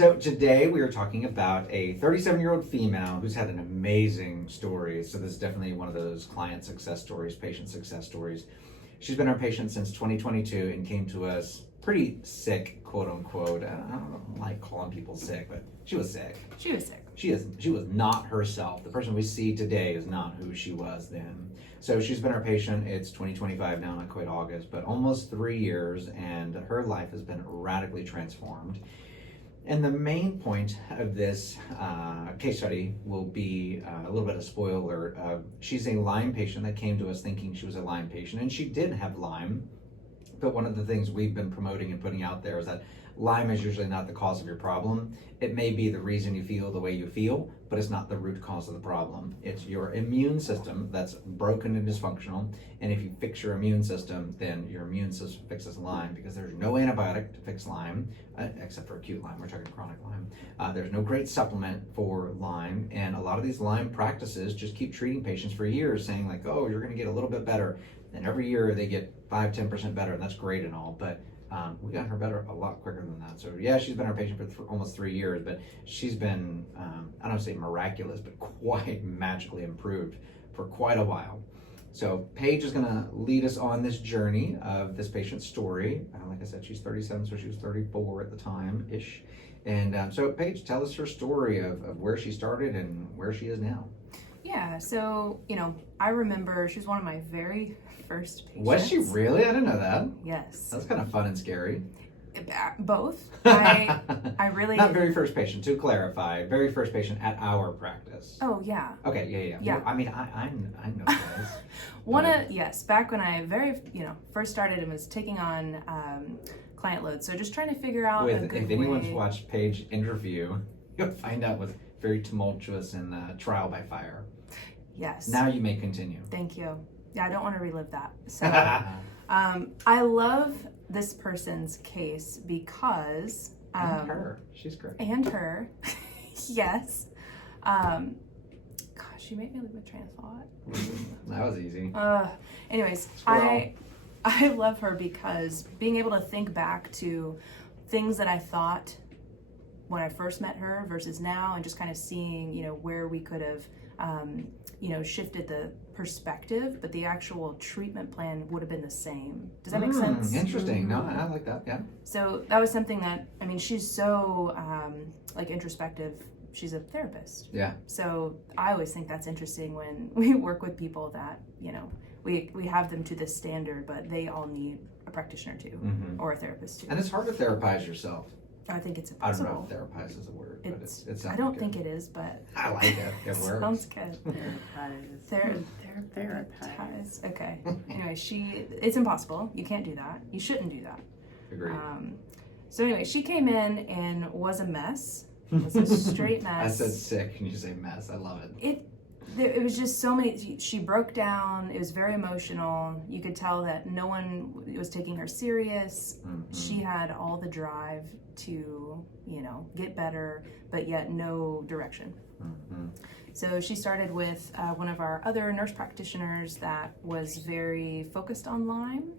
So today we are talking about a 37-year-old female who's had an amazing story. So this is definitely one of those client success stories, patient success stories. She's been our patient since 2022 and came to us pretty sick, quote unquote. I don't like calling people sick, but she was sick. She was sick. She was not herself. The person we see today is not who she was then. So she's been our patient. It's 2025 now, not quite August, but almost 3 years, and her life has been radically transformed. And the main point of this case study will be a little bit of spoiler. She's a Lyme patient that came to us thinking she was a Lyme patient, and she did have Lyme. But one of the things we've been promoting and putting out there is that Lyme is usually not the cause of your problem. It may be the reason you feel the way you feel, but it's not the root cause of the problem. It's your immune system that's broken and dysfunctional. And if you fix your immune system, then your immune system fixes Lyme, because there's no antibiotic to fix Lyme, except for acute Lyme. We're talking chronic Lyme. There's no great supplement for Lyme. And a lot of these Lyme practices just keep treating patients for years, saying like, oh, you're going to get a little bit better. And every year they get 5-10% better, and that's great and all, but we got her better a lot quicker than that. So yeah, she's been our patient for almost 3 years, but she's been, I don't want to say miraculous, but quite magically improved for quite a while. So Paige is going to lead us on this journey of this patient's story. Like I said, she's 37, so she was 34 at the time-ish. And so Paige, tell us her story of where she started and where she is now. Yeah, so, I remember she was one of my very first patients. Was she really? I didn't know that. Yes. That's kind of fun and scary. Both. I really... Not very first patient, to clarify. Very first patient at our practice. Oh, yeah. Okay, yeah. Well, I mean, I know this. Yes, back when I first started and was taking on client loads. So just trying to figure out a good If anyone's watched Paige interview, you'll find out was very tumultuous and trial by fire. Yes. Now you may continue. Thank you. Yeah, I don't want to relive that. So I love this person's case because... and her. She's great. And her. Yes. Gosh, you made me lose my train of thought. That was easy. Anyways, I love her because being able to think back to things that I thought when I first met her versus now, and just kind of seeing, where we could have, shifted the perspective, but the actual treatment plan would have been the same. Does that make sense? Interesting. No, I like that. Yeah. So that was something that, she's so introspective. She's a therapist. Yeah. So I always think that's interesting when we work with people that, we have them to this standard, but they all need a practitioner too, or a therapist too. And it's hard to therapize yourself. I think it's impossible. I don't know if therapize is a word, but it's I don't think it is, but I like it. It works. Sounds good. Therapize. Okay. Anyway, it's impossible. You can't do that. You shouldn't do that. Agreed. So anyway, she came in and was a mess. It was a straight mess. I said sick, and you say mess. I love it. It was just so many. She broke down. It was very emotional. You could tell that no one was taking her serious. She had all the drive to, get better, but yet no direction. So she started with one of our other nurse practitioners that was very focused on Lyme.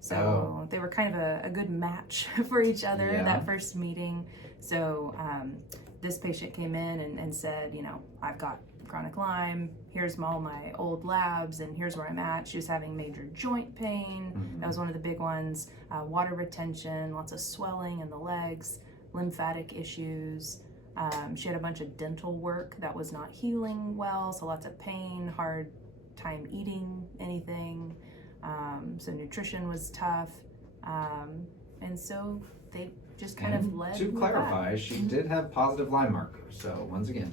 So they were kind of a good match for each other that first meeting. So this patient came in and said, I've got chronic Lyme, here's all my old labs, and here's where I'm at. She was having major joint pain. That was one of the big ones. Water retention, lots of swelling in the legs, lymphatic issues. She had a bunch of dental work that was not healing well, so lots of pain, hard time eating anything. So nutrition was tough. And so they just kind of led. To clarify, she did have positive Lyme markers. So once again,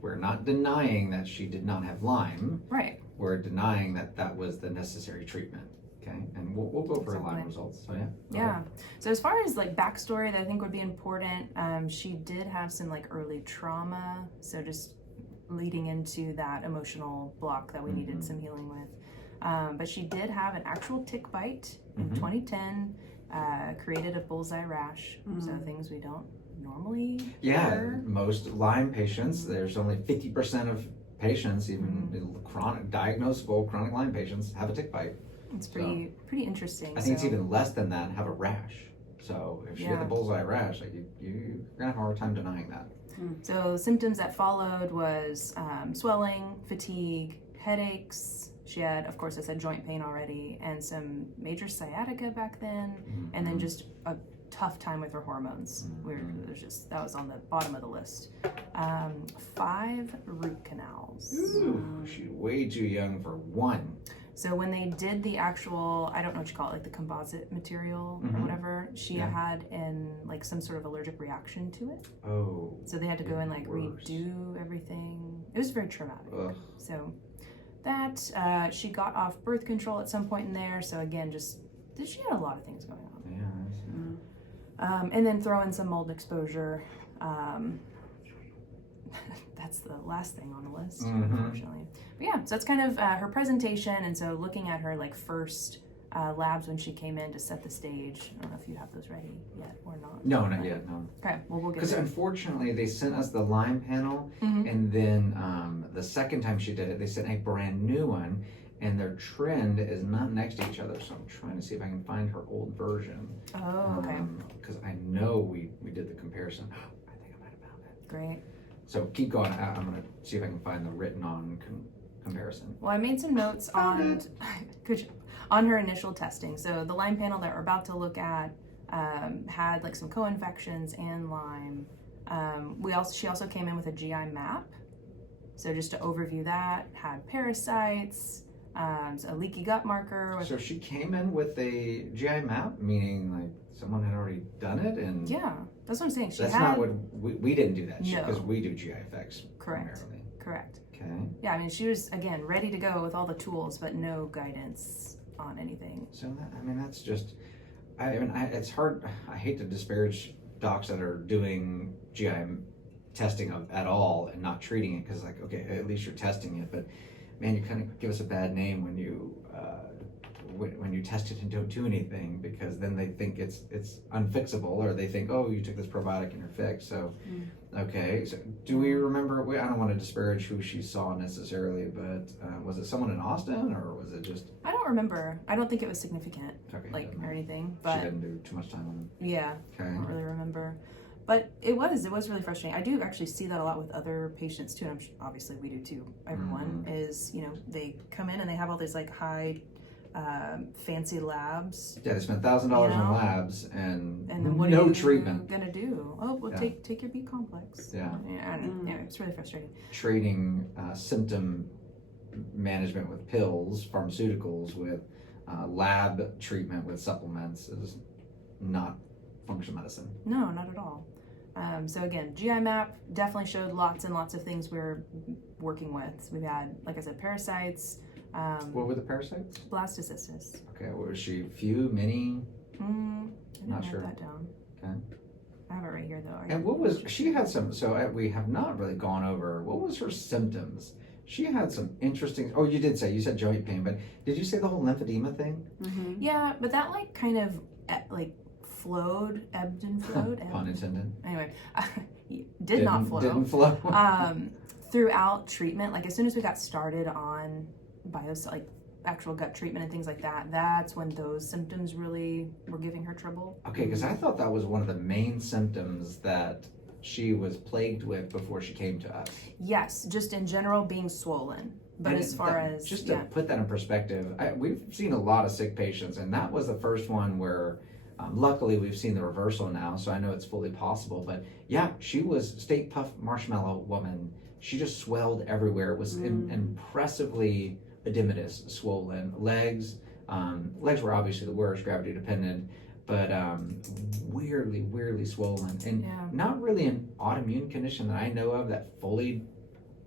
we're not denying that she did not have Lyme. Right. We're denying that was the necessary treatment. Okay, and we'll go for Lyme results. So yeah. So as far as backstory that I think would be important, she did have some early trauma. So just leading into that emotional block that we needed some healing with. But she did have an actual tick bite in 2010, created a bullseye rash. So things we don't normally hear. Most Lyme patients, there's only 50% of patients, even diagnosable chronic Lyme patients, have a tick bite. It's pretty interesting. I think it's even less than that have a rash. So if she had the bullseye rash, like you're gonna have a hard time denying that. So symptoms that followed was swelling, fatigue, headaches. She had, of course, I said joint pain already, and some major sciatica back then, and then just a tough time with her hormones. That was on the bottom of the list. 5 root canals. Ooh, she's way too young for one. So when they did the actual, I don't know what you call it, like the composite material or whatever, she had some sort of allergic reaction to it. Oh. So they had to go and redo everything. It was very traumatic. Ugh. So that, she got off birth control at some point in there. So again, she had a lot of things going on. Yeah. And then throw in some mold exposure. That's the last thing on the list, unfortunately. But yeah, so that's kind of her presentation. And so looking at her first labs when she came in to set the stage. I don't know if you have those ready yet or not. No, not yet, no. Okay, well, we'll get Because unfortunately, they sent us the Lyme panel, and then the second time she did it, they sent a brand new one, and their trend is not next to each other. So I'm trying to see if I can find her old version. Oh, okay. Because I know we did the comparison. I think I might have found it. Great. So keep going. I'm going to see if I can find the written on comparison. Well, I made some notes on her initial testing. So the Lyme panel that we're about to look at had some co-infections and Lyme. She also came in with a GI map. So just to overview that, had parasites, a leaky gut marker. So she came in with a GI map, meaning someone had already done it, and yeah, that's what I'm saying. Not what we didn't do that because No. we do GI effects Correct. primarily. Correct. Okay. Yeah, I mean, she was again ready to go with all the tools, but no guidance on anything. So that's just. It's hard. I hate to disparage docs that are doing GI testing at all and not treating it, because okay, at least you're testing it, but man, you kind of give us a bad name when you test it and don't do anything, because then they think it's unfixable, or they think, oh, you took this probiotic and you're fixed. So okay, so do we remember, I don't want to disparage who she saw necessarily, but was it someone in Austin, or was it just, I don't remember. I don't think it was significant, okay, or anything, but she didn't do too much time on it? Yeah, Okay. I don't really remember. But it was really frustrating. I do actually see that a lot with other patients too, and obviously we do too. Everyone is, they come in and they have all these high fancy labs. Yeah, they spent $1,000 on labs and then what no are you treatment. Gonna do? Oh, well, take your B complex. Yeah. Anyway, it's really frustrating. Treating symptom management with pills, pharmaceuticals with lab treatment with supplements is not functional medicine. No, not at all. So again, GI map definitely showed lots and lots of things we're working with. We've had, like I said, parasites. What were the parasites? Blastocystis. Okay, was she few, many? Not sure. That down. Okay. I have it right here though. And what was, she had some, so we have not really gone over, what was her symptoms? She had some interesting, you said joint pain, but did you say the whole lymphedema thing? Yeah, but that kind of flowed, ebbed and flowed. Pun intended. Anyway, didn't not flow. Didn't flow. Throughout treatment, as soon as we got started on actual gut treatment and things like that, that's when those symptoms really were giving her trouble. Okay, because I thought that was one of the main symptoms that she was plagued with before she came to us. Yes, just in general being swollen. But as far as... Just to put that in perspective, we've seen a lot of sick patients, and that was the first one where luckily we've seen the reversal now, so I know it's fully possible. But yeah, she was state puff marshmallow woman. She just swelled everywhere. It was impressively edematous, swollen. Legs were obviously the worst, gravity dependent, but weirdly swollen. And not really an autoimmune condition that I know of that fully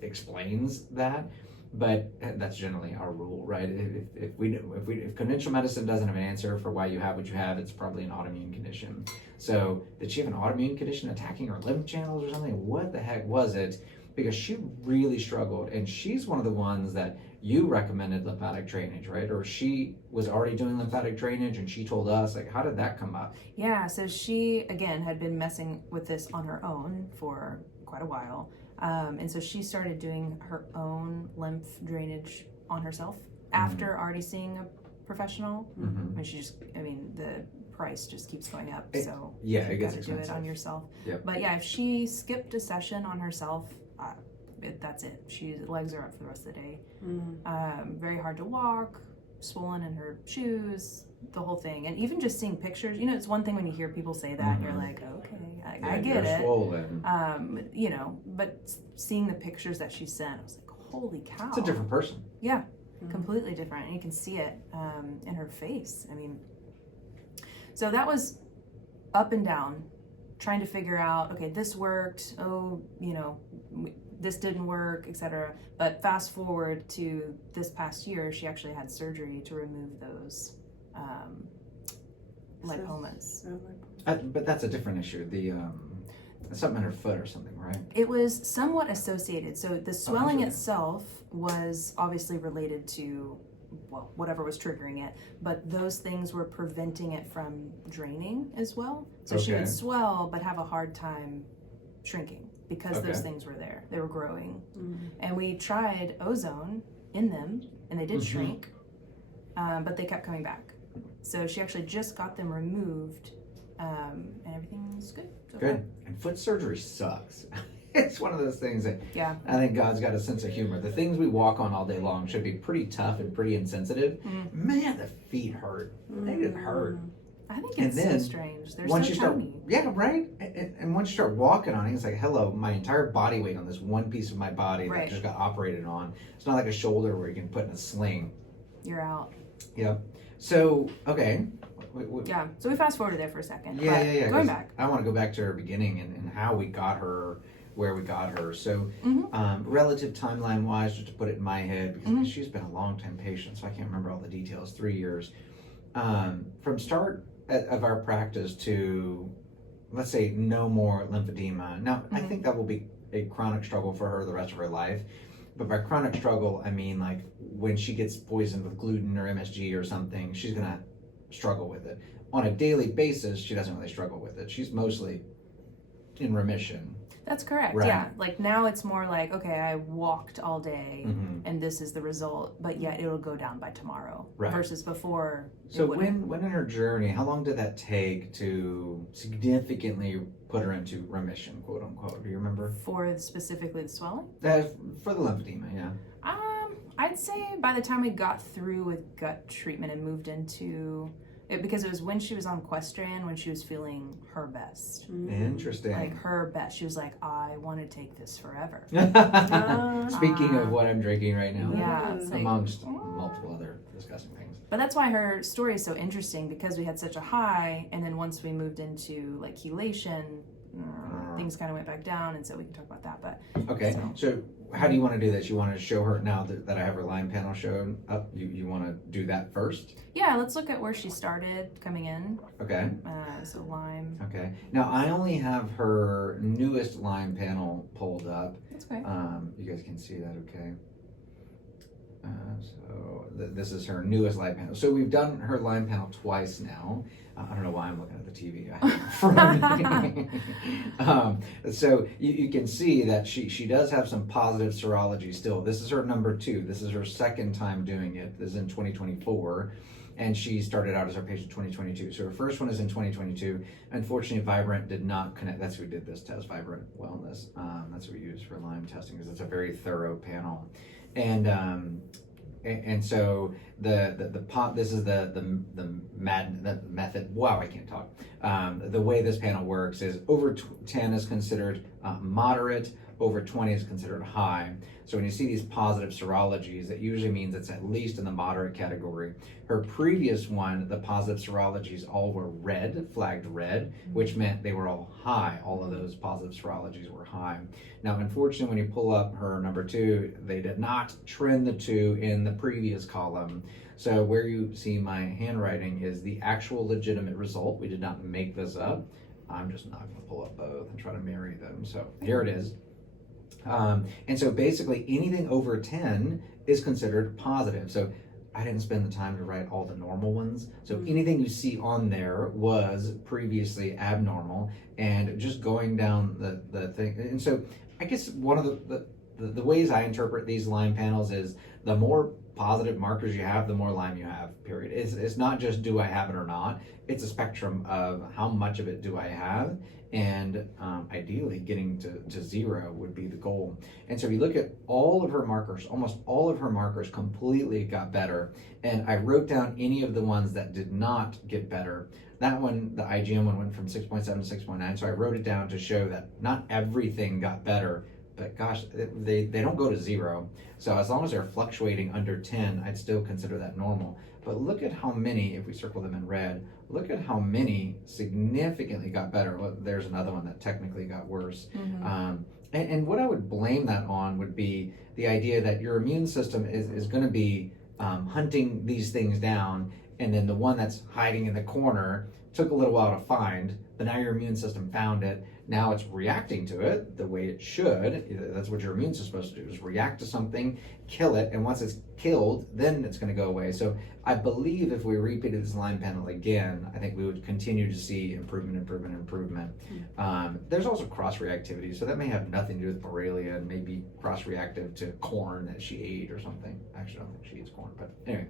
explains that, but that's generally our rule, right? If conventional medicine doesn't have an answer for why you have what you have, it's probably an autoimmune condition. So did she have an autoimmune condition attacking her lymph channels or something? What the heck was it? Because she really struggled, and she's one of the ones that you recommended lymphatic drainage, right? Or she was already doing lymphatic drainage and she told us, how did that come up? Yeah, so she, again, had been messing with this on her own for quite a while. And so she started doing her own lymph drainage on herself after already seeing a professional. And the price just keeps going up. So yeah, it you've gets got to do it expensive. on yourself. Yep. But yeah, if she skipped a session on herself, that's it. Legs are up for the rest of the day. Very hard to walk, swollen in her shoes, the whole thing. And even just seeing pictures, you know, it's one thing when you hear people say that and you're like, okay, I get it. Swollen. You know, but seeing the pictures that she sent, I was like, holy cow. It's a different person. Yeah, completely different. And you can see it in her face. I mean, so that was up and down, trying to figure out, okay, this worked. Oh, you know, this didn't work, etc. But fast forward to this past year, she actually had surgery to remove those lipomas. But that's a different issue. The something in her foot or something, right? It was somewhat associated. So the swelling itself was obviously related to, well, whatever was triggering it, but those things were preventing it from draining as well. So she would swell but have a hard time shrinking because those things were there. They were growing. And we tried ozone in them and they did shrink, but they kept coming back. So she actually just got them removed, and everything's good. So Good. far. And foot surgery sucks. It's one of those things that I think God's got a sense of humor. The things we walk on all day long should be pretty tough and pretty insensitive. Man, the feet hurt. They just hurt. I think it's so strange. They're once so you start, tiny. yeah, right. And once you start walking on it, it's like, hello, my entire body weight on this one piece of my body that just got operated on. It's not like a shoulder where you can put in a sling. You're out. Yep. So, okay. Yeah. So we fast forwarded there for a second. Yeah. Going back. I want to go back to her beginning and how we got her, where we got her. So, relative timeline wise, just to put it in my head, because she's been a long time patient, so I can't remember all the details. 3 years. From start of our practice to, let's say, no more lymphedema. Now, I think that will be a chronic struggle for her the rest of her life. But by chronic struggle, I mean like when she gets poisoned with gluten or MSG or something, she's going to struggle with it. On a daily basis, she doesn't really struggle with it. She's mostly in remission. That's correct. Right. Yeah. Like now it's more like, okay, I walked all day and this is the result, but yet it'll go down by tomorrow. Right. Versus before. So when in her journey, how long did that take to significantly put her into remission, quote unquote? Do you remember? For specifically the swelling? For the lymphedema, yeah. I'd say by the time we got through with gut treatment and moved into it, because it was when she was on Equestrian, when she was feeling her best. Interesting. Like her best. She was like, I want to take this forever. Speaking of what I'm drinking right now. Yeah. Amongst multiple other disgusting things. But that's why her story is so interesting, because we had such a high, and then once we moved into like chelation, things kind of went back down, and so we can talk about that. But okay, so how do you want to do this? You want to show her now that I have her Lyme panel shown up? You want to do that first? Yeah, let's look at where she started coming in. Okay. So Lyme. Okay. Now I only have her newest Lyme panel pulled up. That's great. You guys can see that, okay? So this is her newest Lyme panel. So we've done her Lyme panel twice now. I don't know why I'm looking at the TV. So you can see that she does have some positive serology still. This is her number 2. This is her second time doing it. This is in 2024. And she started out as our patient in 2022. So her first one is in 2022. Unfortunately, Vibrant did not connect. That's who did this test, Vibrant Wellness. That's what we use for Lyme testing, because it's a very thorough panel. And so this is the method. Wow, I can't talk. The way this panel works is over 10 is considered moderate, over 20 is considered high. So when you see these positive serologies, it usually means it's at least in the moderate category. Her previous one, the positive serologies all were red, flagged red, which meant they were all high. All of those positive serologies were high. Now, unfortunately, when you pull up her number 2, they did not trend the 2 in the previous column. So where you see my handwriting is the actual legitimate result. We did not make this up. I'm just not going to pull up both and try to marry them. So here it is. And so basically anything over 10 is considered positive. So I didn't spend the time to write all the normal ones. So anything you see on there was previously abnormal, and just going down the thing. And so I guess one of the ways I interpret these Lyme panels is the more positive markers you have, the more Lyme you have, period. It's not just do I have it or not. It's a spectrum of how much of it do I have, and ideally getting to 0 would be the goal. And so you look at all of her markers, almost all of her markers completely got better. And I wrote down any of the ones that did not get better. That one, the IgM one, went from 6.7 to 6.9. So I wrote it down to show that not everything got better, but gosh, they don't go to 0. So as long as they're fluctuating under 10, I'd still consider that normal. But look at how many, if we circle them in red, look at how many significantly got better. Well, there's another one that technically got worse. And what I would blame that on would be the idea that your immune system is going to be hunting these things down, and then the one that's hiding in the corner took a little while to find, but now your immune system found it. Now it's reacting to it the way it should. That's what your immune system is supposed to do, is react to something, kill it, and once it's killed, then it's going to go away. So I believe if we repeated this Lyme panel again, I think we would continue to see improvement. There's also cross-reactivity, so that may have nothing to do with Borrelia, and maybe cross-reactive to corn that she ate or something. Actually, I don't think she eats corn, but anyway.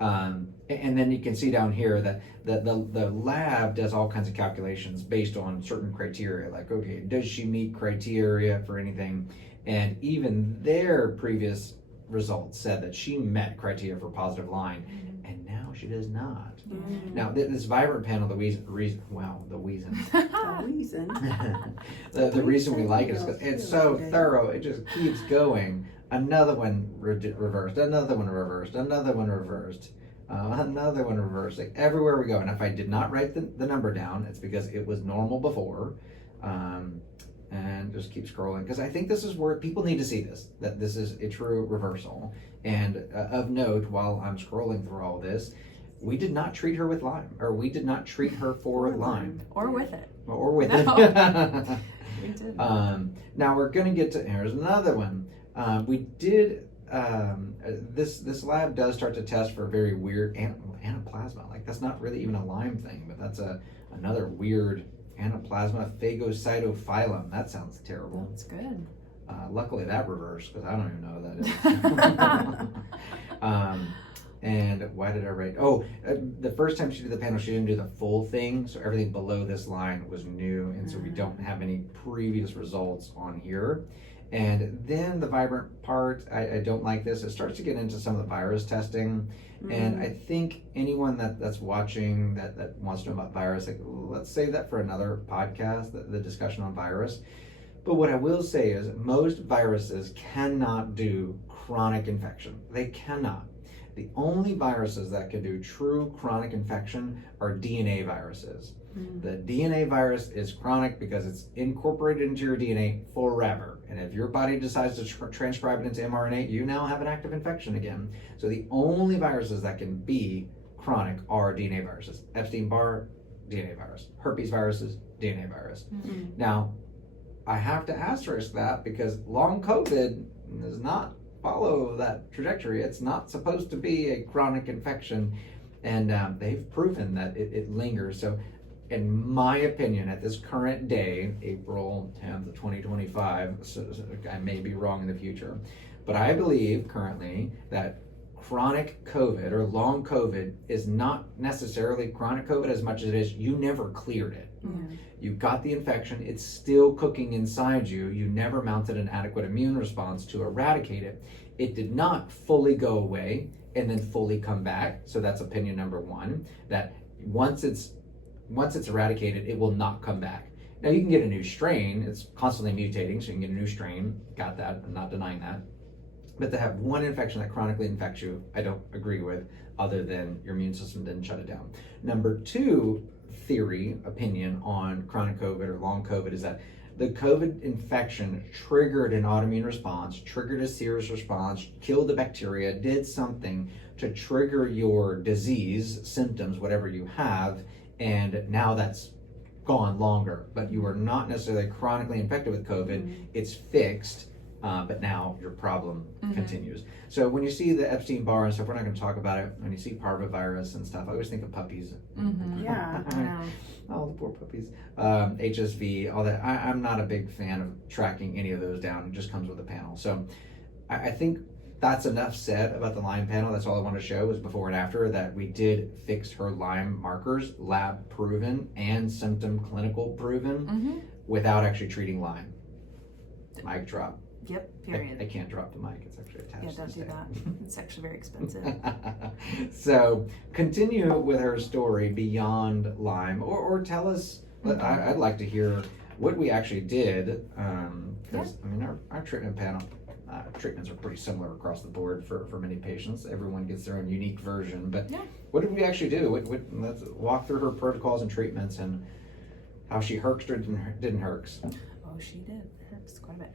And then you can see down here that the lab does all kinds of calculations based on certain criteria, like, okay, does she meet criteria for anything? And even their previous results said that she met criteria for positive Lyme, and now she does not. Now this Vibrant panel, the reason we like it is because it's so thorough. It just keeps going. Another one reversed, another one reversed, another one reversed, another one reversed. Like everywhere we go. And if I did not write the number down, it's because it was normal before. And just keep scrolling, because I think this is where people need to see this, that this is a true reversal. And of note, while I'm scrolling through all this, we did not treat her with Lyme, or we did not treat her for Lyme. Or with it. Or with it. We did. Now we're going to get to, here's another one. We did, this lab does start to test for very weird anaplasma. Like that's not really even a Lyme thing, but that's another weird anaplasma phagocytophilum. That sounds terrible. That's good. Luckily that reversed, because I don't even know what that is. And why did I write? Oh, the first time she did the panel, she didn't do the full thing, so everything below this line was new, and so we don't have any previous results on here. And then the Vibrant part, I don't like this. It starts to get into some of the virus testing. And I think anyone that's watching that wants to know about virus, like, let's save that for another podcast, the discussion on virus. But what I will say is most viruses cannot do chronic infection. They cannot. The only viruses that can do true chronic infection are DNA viruses. The DNA virus is chronic because it's incorporated into your DNA forever. And if your body decides to transcribe it into mRNA, you now have an active infection again. So the only viruses that can be chronic are DNA viruses. Epstein-Barr, DNA virus. Herpes viruses, DNA virus. Now, I have to asterisk that because long COVID does not follow that trajectory. It's not supposed to be a chronic infection, and they've proven that it lingers. So in my opinion, at this current day, April 10th, 2025, so I may be wrong in the future, but I believe currently that chronic COVID or long COVID is not necessarily chronic COVID as much as it is you never cleared it. You got the infection, it's still cooking inside you, you never mounted an adequate immune response to eradicate it. It did not fully go away and then fully come back. So that's opinion number one, that once it's eradicated, it will not come back. Now you can get a new strain, it's constantly mutating, so you can get a new strain, got that, I'm not denying that. But to have one infection that chronically infects you, I don't agree with, other than your immune system didn't shut it down. Number two opinion on chronic COVID or long COVID is that the COVID infection triggered an autoimmune response, triggered a serious response, killed the bacteria, did something to trigger your disease, symptoms, whatever you have, and now that's gone longer. But you are not necessarily chronically infected with COVID, it's fixed. But now your problem continues. So when you see the Epstein-Barr and stuff, we're not going to talk about it. When you see parvovirus and stuff, I always think of puppies. Yeah. Oh, the poor puppies. HSV, all that. I'm not a big fan of tracking any of those down. It just comes with a panel. So I think that's enough said about the Lyme panel. That's all I wanted to show was before and after that we did fix her Lyme markers, lab proven and symptom clinical proven, without actually treating Lyme. Mic drop. Yep, period. I can't drop the mic. It's actually attached. Yeah, to don't the do stand. that. It's actually very expensive. So continue with her story beyond Lyme, or tell us. I'd like to hear what we actually did, because I mean our treatment panel treatments are pretty similar across the board for many patients. Everyone gets their own unique version, but what did we actually do? Let's walk through her protocols and treatments and how she herxed or didn't herx. Oh, she did. Hurts quite a bit.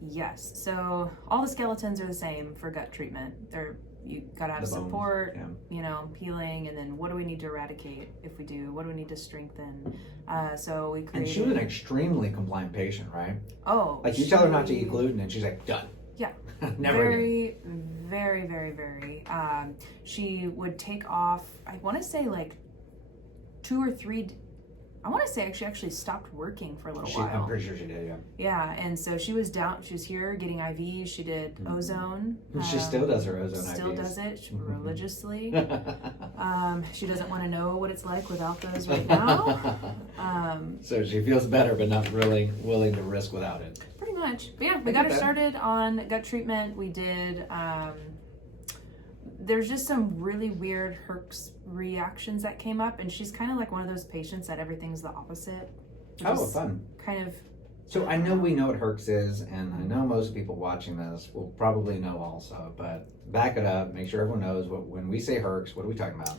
Yes. So all the skeletons are the same for gut treatment. You gotta have support, peeling, and then what do we need to eradicate? If we do, what do we need to strengthen? So we created. And she was an extremely compliant patient, right? Oh. Like you tell her not to eat gluten, and she's like, done. Yeah. Never again. Very, very, very. She would take off. I want to say like 2 or 3. I want to say she actually stopped working for a little while. I'm pretty sure she did, yeah. Yeah, and so she was down. She was here getting IVs. She did ozone. She still does her ozone IVs. Still does it religiously. She doesn't want to know what it's like without those right now. So she feels better, but not really willing to risk without it. Pretty much. But yeah, we got her started on gut treatment. We did. There's just some really weird herx reactions that came up, and she's kind of like one of those patients that everything's the opposite. Oh, fun. Kind of. So I know we know what herx is, and I know most people watching this will probably know also, but back it up, make sure everyone knows when we say herx, what are we talking about?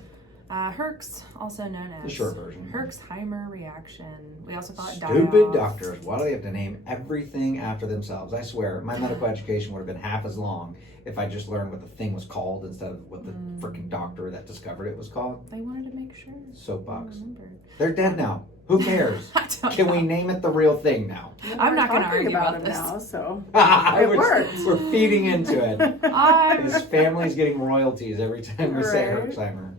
Herx, also known as the short version. Herxheimer reaction. We also call it Stupid doctors. Why do they have to name everything after themselves? I swear, my medical education would have been half as long if I just learned what the thing was called instead of what the freaking doctor that discovered it was called. They wanted to make sure. Soapbox. They're dead now. Who cares? Can we name it the real thing now? I'm not going to argue about this. Now, so it works. We're feeding into it. His family's getting royalties every time we say Herxheimer.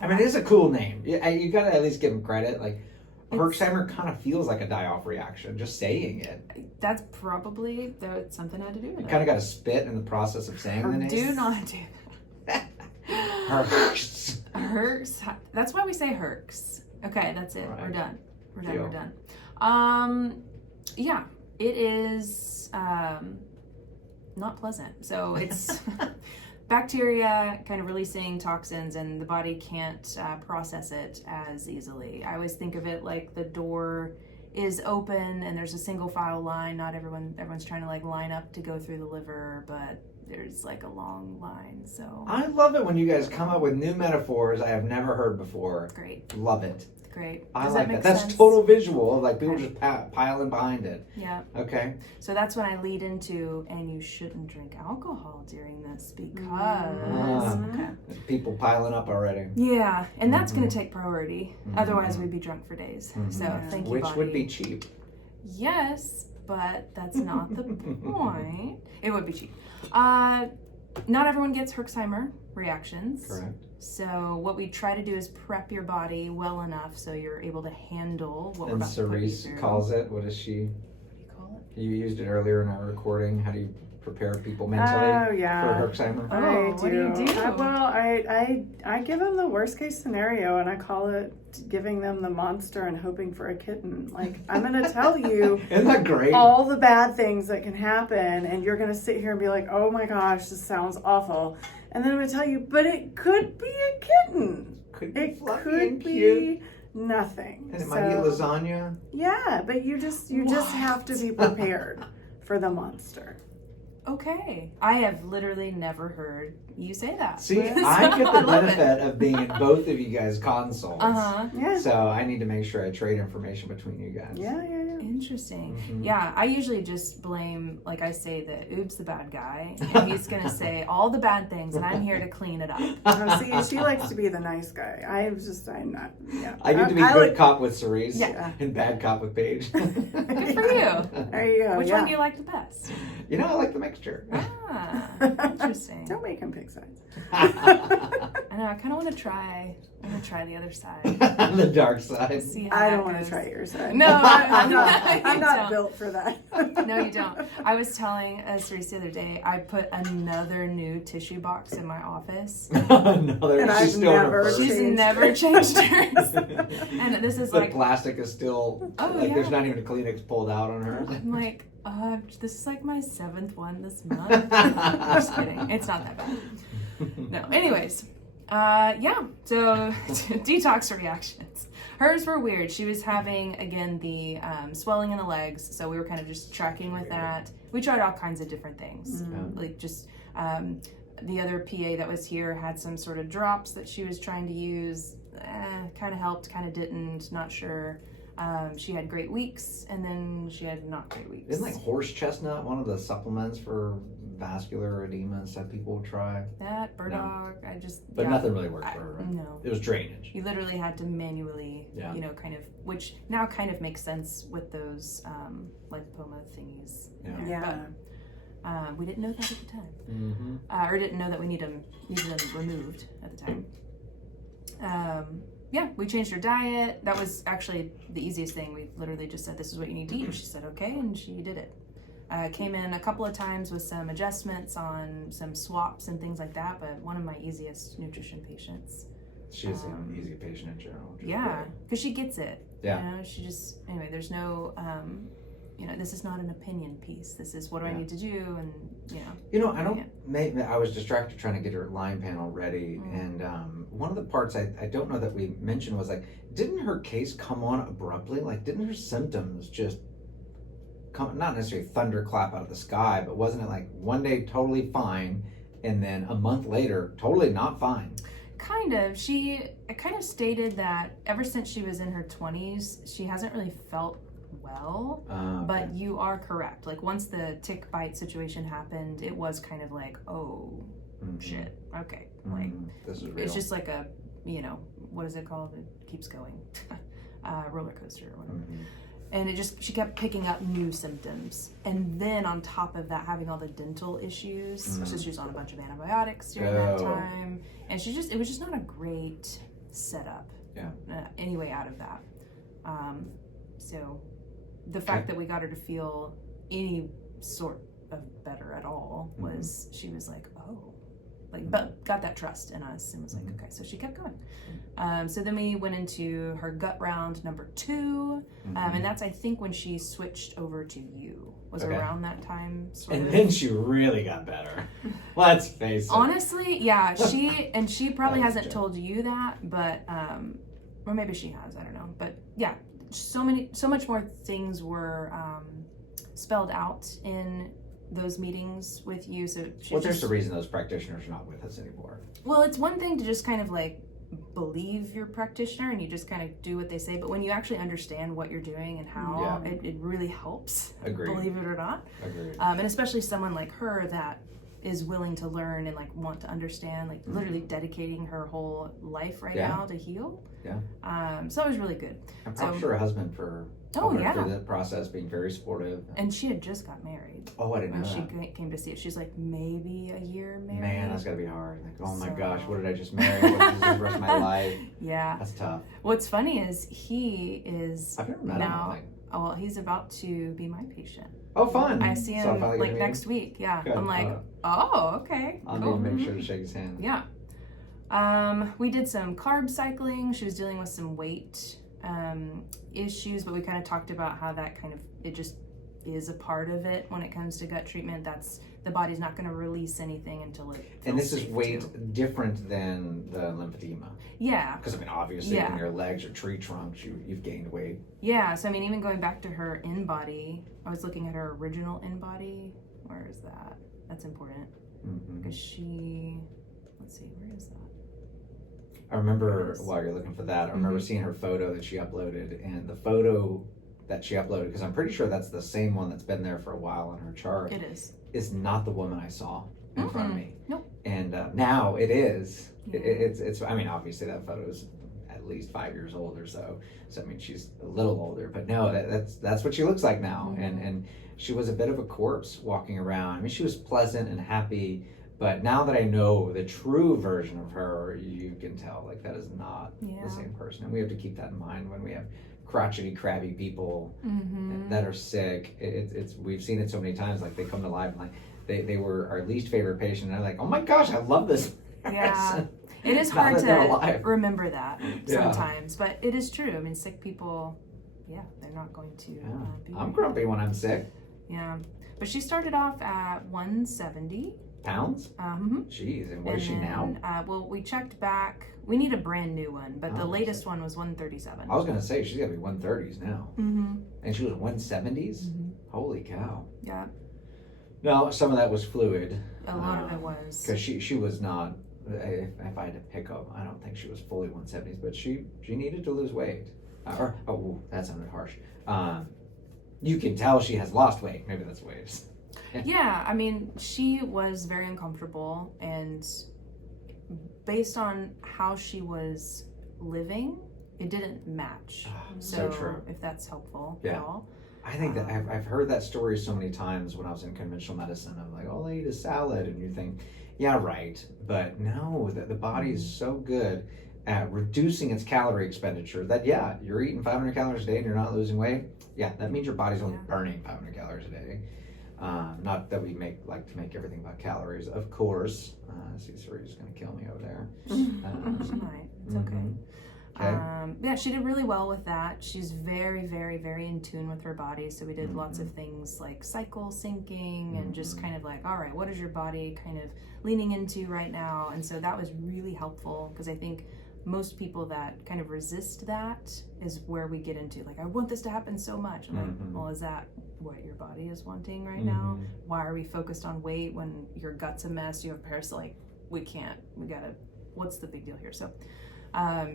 I mean, it is a cool name. You got to at least give him credit. Like, Herxheimer kind of feels like a die-off reaction, just saying it. That's probably something had to do with it. You kind of got to spit in the process of saying the name. Do not do that. Herx. Herx. That's why we say herx. Okay, that's it. Right. We're done. We're done. Yeah, it is not pleasant. So it's bacteria kind of releasing toxins, and the body can't process it as easily. I always think of it like the door is open and there's a single file line. Not everyone's trying to like line up to go through the liver, but there's like a long line. So I love it when you guys come up with new metaphors I have never heard before. Great. Love it. Great. I Does like that make that. sense? That's total visual of like people just piling behind it. Yeah. Okay. So that's when I lead into, and you shouldn't drink alcohol during this because people piling up already. Yeah, and that's going to take priority. Otherwise, we'd be drunk for days. So thank you, Which body. would be cheap. Yes, but that's not the point. It would be cheap. Not everyone gets Herxheimer reactions. Correct. So what we try to do is prep your body well enough so you're able to handle what we're And about to put you Cerise through. calls it. What is she? What do you call it? You used it earlier in our recording. How do you prepare people mentally for Herxheimer? Oh, what do you do? I give them the worst case scenario, and I call it giving them the monster and hoping for a kitten. Like, I'm going to tell you Isn't that great? all the bad things that can happen, and you're going to sit here and be like, oh my gosh, this sounds awful. And then I'm going to tell you, but it could be a kitten. It could be nothing. And it might be lasagna. Yeah, but you just have to be prepared for the monster. Okay. I have literally never heard you say that. See, I get the benefit of being in both of you guys' consults. Yeah. So I need to make sure I trade information between you guys. Yeah. Interesting. Mm-hmm. Yeah, I usually just blame, like I say, that Oob's the bad guy, and he's going to say all the bad things, and I'm here to clean it up. See, she likes to be the nice guy. I'm not. Yeah. I get to be good cop with Cerise and bad cop with Paige. Good for you. There you go. Which one do you like the best? You know, I like the mixture. Interesting. Don't make him pick sides. I know, I kind of want to try I'm gonna try the other side. The dark side. See how I that don't want to goes. try your side. No, I'm you not don't. built for that. No, you don't. I was telling Cerise the other day, I put another new tissue box in my office. No, And I've she's still in her never purse. She's changed never changed hers. And this is The like, plastic is still Oh, like there's yeah. not even a Kleenex pulled out on her. I'm like, this is like my 7th one this month. Just kidding. It's not that bad. No. Anyways, yeah. So detox reactions. Hers were weird. She was having, again, the swelling in the legs. So we were kind of just tracking with that. We tried all kinds of different things. Like just the other PA that was here had some sort of drops that she was trying to use. Kind of helped, kind of didn't, not sure. She had great weeks, and then she had not great weeks. Isn't like horse chestnut one of the supplements for vascular edema and stuff people will try? That, burdock, But nothing really worked for her, right? No. It was drainage. You literally had to manually, Yeah. kind of, which now kind of makes sense with those lipoma thingies. in there. Yeah. But, we didn't know that at the time. Mm-hmm. Or didn't know that we needed them removed at the time. Yeah, we changed her diet. That was actually the easiest thing. We literally just said, this is what you need to eat. She said, okay, and she did it. Came in a couple of times with some adjustments on some swaps and things like that, but one of my easiest nutrition patients. She is an easy patient in general. which is Yeah, great. because she gets it. Yeah. She just, anyway, there's no, this is not an opinion piece. This is what do I need to do, and, I don't. Maybe I was distracted trying to get her Lyme panel ready, and one of the parts I don't know that we mentioned was like, didn't her case come on abruptly? Like, didn't her symptoms just come? Not necessarily thunderclap out of the sky, but wasn't it like one day totally fine, and then a month later totally not fine? Kind of. She kind of stated that ever since she was in her 20s, she hasn't really felt well. But you are correct. Like once the tick bite situation happened, it was kind of like, oh shit, okay, like this is real. it's just like a, what is it called? It keeps going, roller coaster or whatever. And she kept picking up new symptoms, and then on top of that, having all the dental issues. So she was on a bunch of antibiotics during that time, and it was just not a great setup. Yeah. Anyway, out of that, so the fact that we got her to feel any sort of better at all was she was like, oh, like, but got that trust in us and was like, okay, so she kept going. So then we went into her gut round number 2, and that's I think when she switched over to you. Was around that time. And then she really got better. Let's face it. Honestly, yeah, she probably hasn't told you that, but or maybe she has, I don't know. But yeah, so much more things were spelled out in those meetings with you. So there's the reason those practitioners are not with us anymore. Well, it's one thing to just kind of like believe your practitioner and you just kind of do what they say, but when you actually understand what you're doing and how, it really helps. Agreed. Believe it or not. Agreed. And especially someone like her that is willing to learn and like want to understand, like literally dedicating her whole life right now to heal. Yeah. So it was really good. I'm proud of her husband for through the process, being very supportive. And she had just got married. Oh, I didn't know when that. she came to see it. She's like maybe a year married. Man, that's gotta be hard. Like, oh my gosh, what did I just marry? What did I do the rest of my life? Yeah. That's tough. What's funny is he is I've never met now. him. Oh well, he's about to be my patient. Oh, fun! I see him like next week. Yeah, Good. I'm like, oh, okay. I'll cool. need to make sure to shake his hand. Yeah. We did some carb cycling. She was dealing with some weight issues, but we kind of talked about how that kind of, it just is a part of it when it comes to gut treatment. That's the body's not going to release anything until it feels And this is safe weight to. different than the lymphedema. Yeah. Because I mean, obviously, when your legs are tree trunks, you've gained weight. Yeah. So I mean, even going back to her in-body, I was looking at her original in-body. Where is that? That's important because she. Let's see, where is that? I remember, while you're looking for that, I remember seeing her photo that she uploaded, and the photo that she uploaded, because I'm pretty sure that's the same one that's been there for a while on her chart. It is not the woman I saw in front of me. Nope. And now it is. Yeah. It's. I mean, obviously that photo is at least 5 years old or so. So I mean, she's a little older, but no, that's what she looks like now. And she was a bit of a corpse walking around. I mean, she was pleasant and happy, But now that I know the true version of her, you can tell like that is not Yeah. the same person, and we have to keep that in mind when we have crotchety, crabby people Mm-hmm. that are sick. It's we've seen it so many times. Like they come to live and like they were our least favorite patient, and they're like, oh my gosh, I love this. Yeah. person." It is Now hard that they're to alive. remember that Yeah. sometimes, but it is true. I mean, sick people, yeah, they're not going to Yeah. be I'm there. grumpy when I'm sick. Yeah. But she started off at 170. Pounds? Mhm. Jeez, and what is And she now? then, well, we checked back. We need a brand new one, but the Oh, latest one was 137. I was gonna say she's gotta be 130s now, Mm-hmm. and she was 170s. Mm-hmm. Holy cow! Yeah, No, some of that was fluid. a lot of it was. Because she was not. If I had to pick up, I don't think she was fully 170s, but she needed to lose weight. That sounded harsh. You can tell she has lost weight. Maybe that's the way it is. Yeah, I mean, she was very uncomfortable, and based on how she was living, it didn't match. So true. If that's helpful Yeah. at all. I think that I've heard that story so many times when I was in conventional medicine. I'm like, all I eat is salad, and you think, yeah, right, but no, the body is so good at reducing its calorie expenditure that yeah, you're eating 500 calories a day and you're not losing weight. Yeah, that means your body's only burning 500 calories a day. Not that we like to make everything about calories, of course. Cecilia's gonna kill me over there. She might. It's okay. Okay. Yeah, she did really well with that. She's very, very, very in tune with her body. So we did lots of things like cycle syncing and just kind of like, all right, what is your body kind of leaning into right now? And so that was really helpful because I think most people that kind of resist that is where we get into like, I want this to happen so much. I'm like, well, is that what your body is wanting right now? Why are we focused on weight when your gut's a mess? You have parasite. We gotta, what's the big deal here? So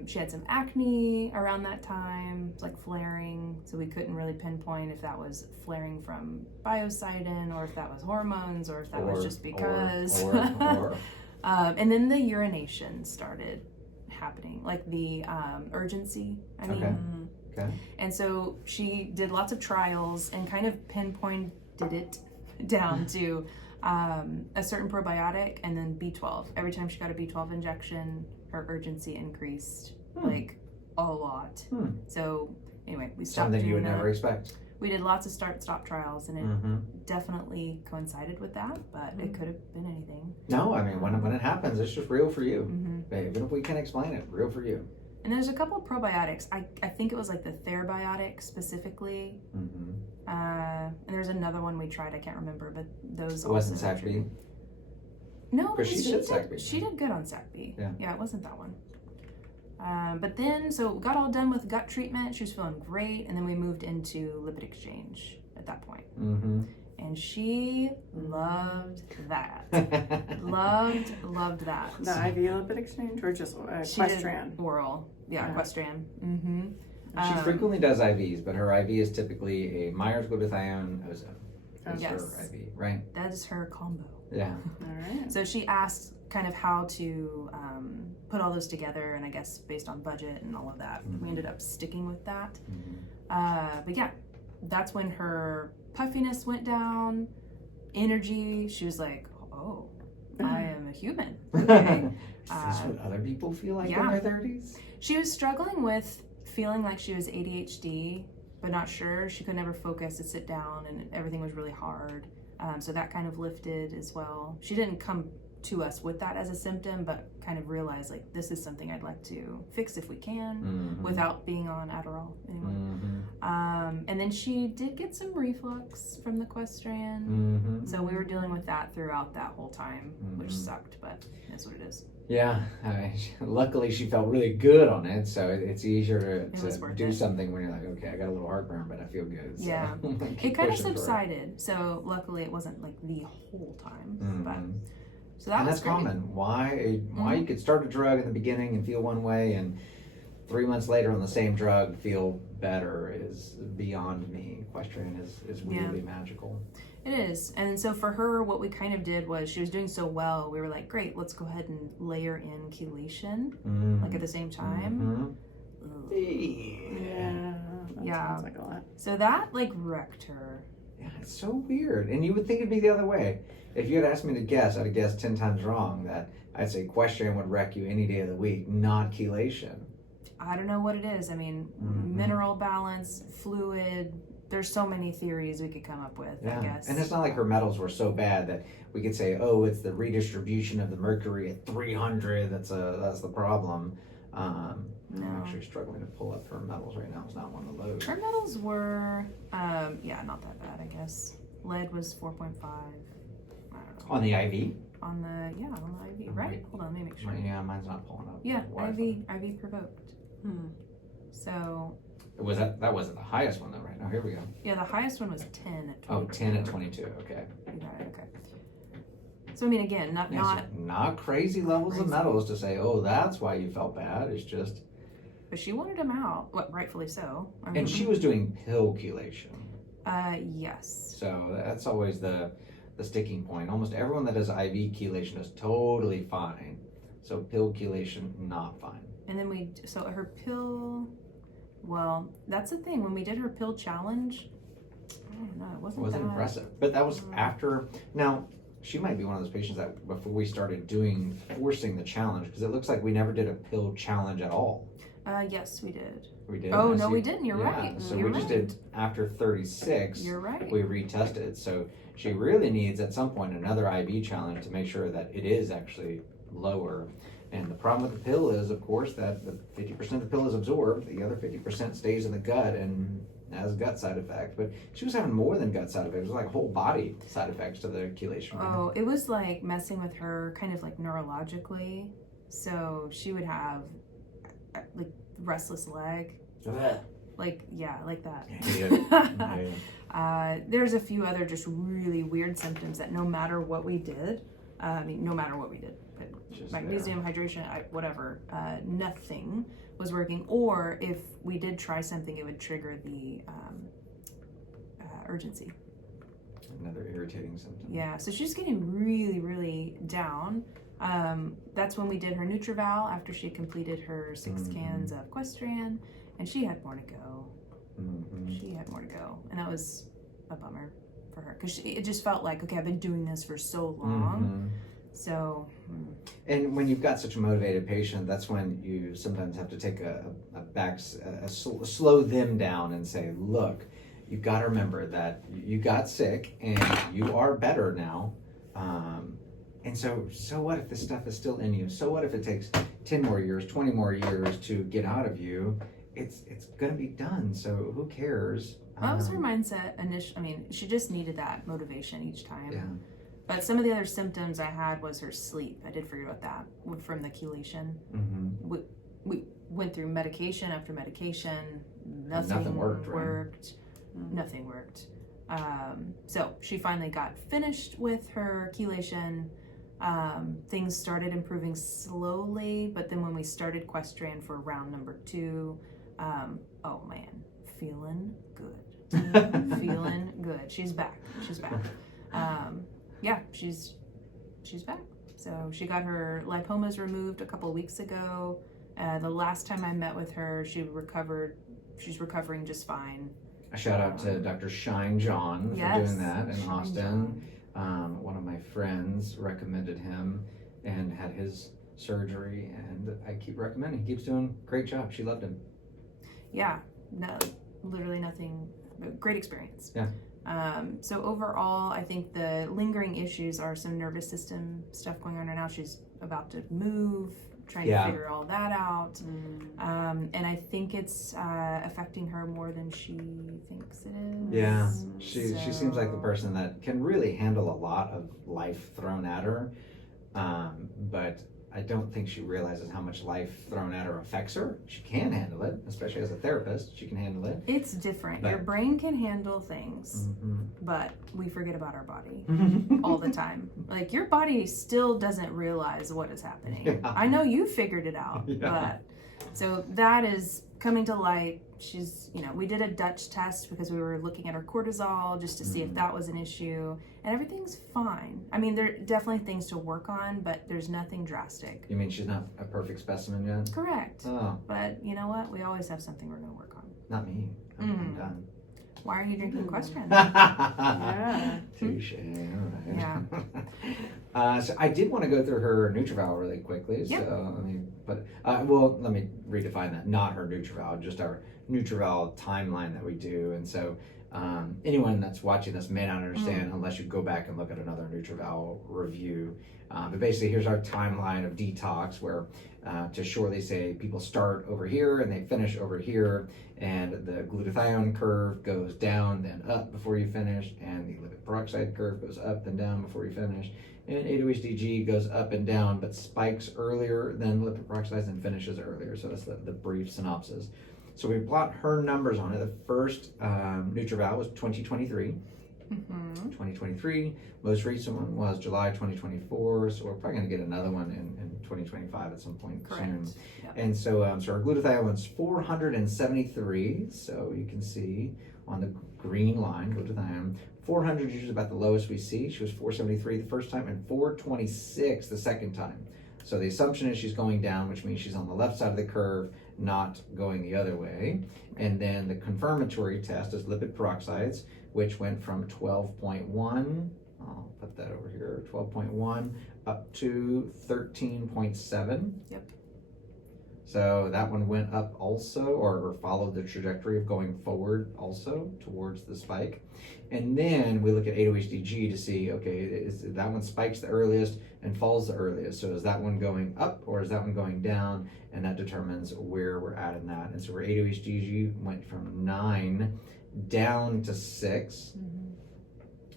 she had some acne around that time, like flaring, so we couldn't really pinpoint if that was flaring from biocidin or if that was hormones or if that was just because. And then the urination started happening, like the urgency. I mean, Okay. and so she did lots of trials and kind of pinpointed it down to a certain probiotic and then B12. Every time she got a B12 injection, her urgency increased like a lot. So anyway, we stopped Something you would doing never expect. We did lots of start-stop trials, and it definitely coincided with that, but it could have been anything. No, I mean, when it happens, it's just real for you. Even if we can't explain it, real for you. And there's a couple of probiotics. I think it was like the Therabiotic specifically. And there's another one we tried. I can't remember, but those It wasn't SAC-B? No, Because because she did SAC-B. she did good on SAC-B. Yeah. It wasn't that one. But then, so got all done with gut treatment. She was feeling great, and then we moved into lipid exchange at that point. And she loved that. loved that. The IV lipid exchange or just Equestrian? Oral. Yeah, Equestrian. She frequently does IVs, but her IV is typically a Myers glutathione ozone. That's Yes. her IV, right? That is her combo. Yeah. All right. So she asked kind of how to put all those together, and I guess based on budget and all of that, we ended up sticking with that. But yeah, that's when her puffiness went down, energy. She was like, oh, I am a human. Okay. Is this what other people feel like in their 30s? She was struggling with feeling like she was ADHD, but not sure. She could never focus to sit down, and everything was really hard. So that kind of lifted as well. She didn't come to us with that as a symptom, but kind of realized like this is something I'd like to fix if we can without being on Adderall anymore. And then she did get some reflux from the Equestrian. So we were dealing with that throughout that whole time, which sucked, but that's what it is. Yeah, I mean, luckily she felt really good on it, so it's easier to do something when you're like, okay, I got a little heartburn, but I feel good. So Yeah, it kind of subsided, so luckily it wasn't like the whole time. But so that and was that's great. common. Why you could start a drug in the beginning and feel one way, and 3 months later on the same drug feel better is beyond me. Equestrian is really magical. It is. And so for her, what we kind of did was she was doing so well, we were like, great, let's go ahead and layer in chelation, like at the same time. Yeah. That sounds like a lot. So that like wrecked her. Yeah, it's so weird. And you would think it'd be the other way. If you had asked me to guess, I'd have guessed 10 times wrong that I'd say equestrian would wreck you any day of the week, not chelation. I don't know what it is. I mean, mineral balance, fluid. There's so many theories we could come up with, I guess. And it's not like her metals were so bad that we could say, oh, it's the redistribution of the mercury at 300. That's the problem. I'm actually struggling to pull up her metals right now. It's not one of those. Her metals were, not that bad, I guess. Lead was 4.5. I don't know. On the IV? On the IV, right? Hold on, let me make sure. Yeah, mine's not pulling up. Yeah, IV provoked. So. That wasn't the highest one though, right? Now here we go. Yeah, the highest one was 10 at 22. Oh, 10 at 22, okay. Okay. So I mean, again, not crazy levels of metals to say, oh, that's why you felt bad. It's just. But she wanted them out, rightfully so. I mean, and she was doing pill chelation. Yes. So that's always the sticking point. Almost everyone that does IV chelation is totally fine. So pill chelation, not fine. And then her pill, well, that's the thing. When we did her pill challenge, I don't know, it wasn't impressive. But that was after, now, she might be one of those patients that before we started forcing the challenge, because it looks like we never did a pill challenge at all. Yes, we did. We did? Oh, no, we didn't. You're right. So we just did after 36. You're right. We retested. So she really needs at some point another IV challenge to make sure that it is actually lower. And the problem with the pill is, of course, that the 50% of the pill is absorbed. The other 50% stays in the gut and has gut side effects. But she was having more than gut side effects. It was like whole body side effects to the chelation. Oh, it was like messing with her kind of like neurologically. So she would have like restless leg. Like that. There's a few other just really weird symptoms that no matter what we did, but magnesium, hydration, whatever, nothing was working. Or if we did try something, it would trigger the urgency. Another irritating symptom. Yeah, so she's getting really, really down. That's when we did her Nutrival after she completed her 6 cans of Equestrian, and she had more to go. She had more to go, and that was a bummer for her because it just felt like, okay, I've been doing this for so long. So, and when you've got such a motivated patient, that's when you sometimes have to take slow them down and say, look, you've got to remember that you got sick and you are better now. And so what if this stuff is still in you? So what if it takes 10 more years, 20 more years to get out of you? It's going to be done. So who cares? That was her mindset initially. I mean, she just needed that motivation each time. Yeah. But some of the other symptoms I had was her sleep. I did forget about that from the chelation. We went through medication after medication. Nothing worked. Right? Nothing worked. So she finally got finished with her chelation. Things started improving slowly, but then when we started Equestrian for round number 2, oh man, feeling good. Feeling good. She's back. Yeah, she's back. So she got her lipomas removed a couple weeks ago. The last time I met with her, she recovered. She's recovering just fine. A shout out to Dr. Shine John for doing that in Austin. One of my friends recommended him and had his surgery, and I keep recommending. He keeps doing a great job. She loved him. Yeah, no, literally nothing. Great experience. Yeah. So overall, I think the lingering issues are some nervous system stuff going on right now. She's about to move, trying to figure all that out. And I think it's affecting her more than she thinks it is. Yeah, she seems like the person that can really handle a lot of life thrown at her. But I don't think she realizes how much life thrown at her affects her. She can handle it, especially as a therapist. She can handle it. It's different. Your brain can handle things, but we forget about our body all the time. Like, your body still doesn't realize what is happening. Yeah. I know you figured it out, but so that is coming to light. She's, we did a Dutch test because we were looking at her cortisol just to see if that was an issue, and everything's fine. I mean, there are definitely things to work on, but there's nothing drastic. You mean she's not a perfect specimen yet? Correct. Oh. But you know what? We always have something we're going to work on. Not me. I'm done. Why are you drinking question? Yeah. Touche. All right. Yeah. So I did want to go through her NutriVal really quickly. Yeah. So I mean, but well, let me redefine that. Not her NutriVal, just our NutriVal timeline that we do. And so anyone that's watching this may not understand unless you go back and look at another NutriVal review. But basically, here's our timeline of detox, where to shortly say, people start over here and they finish over here, and the glutathione curve goes down then up before you finish, and the lipid peroxide curve goes up then down before you finish, and 8-OHDG goes up and down but spikes earlier than lipid peroxides and finishes earlier. So that's the brief synopsis. So we plot her numbers on it. The first NutriVal was 2023. 2023. Most recent one was July 2024. So we're probably going to get another one in 2025 at some point soon. Yep. And so, so our glutathione was 473. So you can see on the green line, glutathione, 400 is usually about the lowest we see. She was 473 the first time and 426 the second time. So the assumption is she's going down, which means she's on the left side of the curve, not going the other way. And then the confirmatory test is lipid peroxides, which went from 12.1, I'll put that over here, 12.1 up to 13.7. Yep. So that one went up also, or followed the trajectory of going forward also towards the spike. And then we look at 8-OHDG to see, okay, is that one spikes the earliest and falls the earliest. So is that one going up or is that one going down? And that determines where we're at in that. And so where 8-OHDG went from 9 down to 6.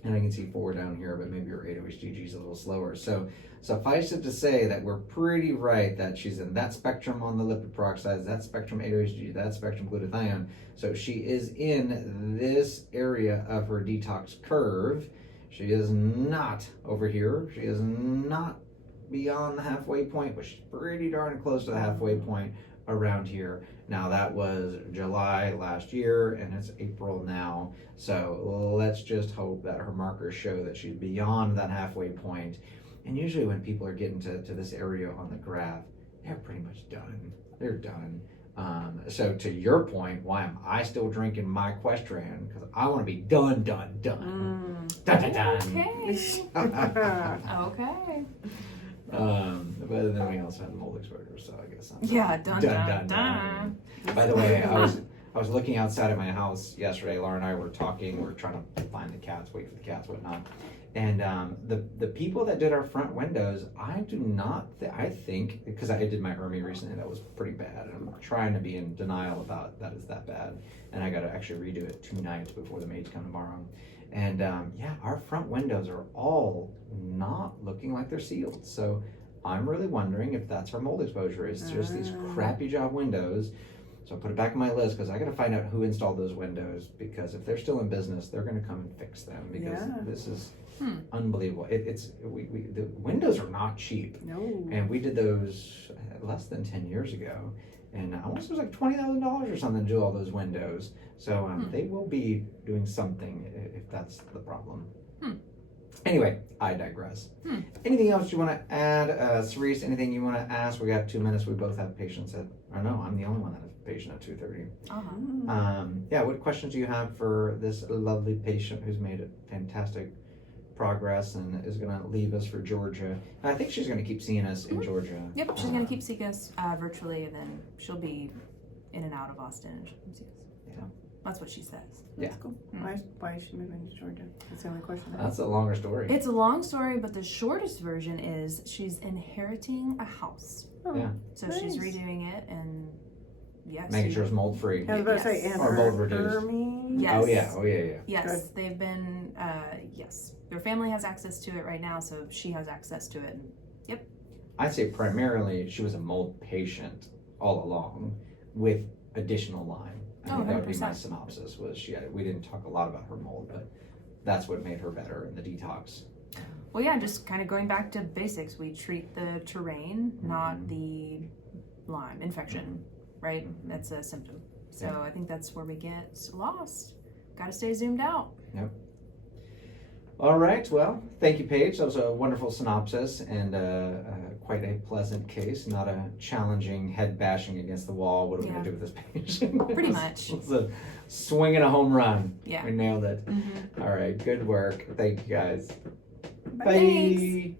And I can see 4 down here, but maybe your 8-OHDG is a little slower. So suffice it to say that we're pretty right that she's in that spectrum on the lipid peroxides, that spectrum 8-OHDG, that spectrum glutathione. So she is in this area of her detox curve. She is not over here. She is not beyond the halfway point, but she's pretty darn close to the halfway point around here. Now that was July last year and it's April now. So let's just hope that her markers show that she's beyond that halfway point. And usually when people are getting to this area on the graph, they're pretty much done. They're done. So to your point, why am I still drinking my Questran? Because I want to be done. Dun, dun, dun. Okay. Okay. But then we also had mold exposure, so I guess I'm Dun. By the way, I was looking outside of my house yesterday. Laura and I were talking. We were trying to find the cats, wait for the cats, whatnot. And the people that did our front windows, I do not. I think because I did my Ermi recently, that was pretty bad. And I'm trying to be in denial about that is that bad. And I got to actually redo it 2 nights before the maids come tomorrow. And yeah, our front windows are all not looking like they're sealed. So I'm really wondering if that's our mold exposure. It's just these crappy job windows. So I put it back on my list because I got to find out who installed those windows, because if they're still in business, they're going to come and fix them, because this is unbelievable. The windows are not cheap. No. And we did those less than 10 years ago. And I want to say it was like $20,000 or something to do all those windows. So they will be doing something if that's the problem. Anyway, I digress. Anything else you want to add? Cerise, anything you want to ask? We got 2 minutes. We both have patients at, or no, I'm the only one that has a patient at 2:30. Yeah, what questions do you have for this lovely patient who's made a fantastic progress and is going to leave us for Georgia? I think she's going to keep seeing us in Georgia. Yep, she's going to keep seeing us virtually, and then she'll be in and out of Austin and she'll come see us. Yeah. That's what she says. That's cool. Why is she moving to Georgia? That's the only question. That's a longer story. It's a long story, but the shortest version is she's inheriting a house. Yeah. So she's redoing it, and yes. Making sure it's mold free. I was about to say, and Or mold reduced. Ermi. Yes. Oh yeah. Yes, they've been, yes. Their family has access to it right now, so she has access to it. Yep. I'd say primarily she was a mold patient all along with additional Lyme. I think that would be my synopsis. Was we didn't talk a lot about her mold, but that's what made her better in the detox. Well, yeah, just kind of going back to basics. We treat the terrain, not the Lyme infection, right? That's a symptom. So I think that's where we get lost. Got to stay zoomed out. Yep. All right. Well, thank you, Paige. That was a wonderful synopsis and quite a pleasant case, not a challenging head bashing against the wall. What are we going to do with this patient? Pretty much. It's a swing and a home run. Yeah. We nailed it. Mm-hmm. All right, good work. Thank you guys. Bye. Bye.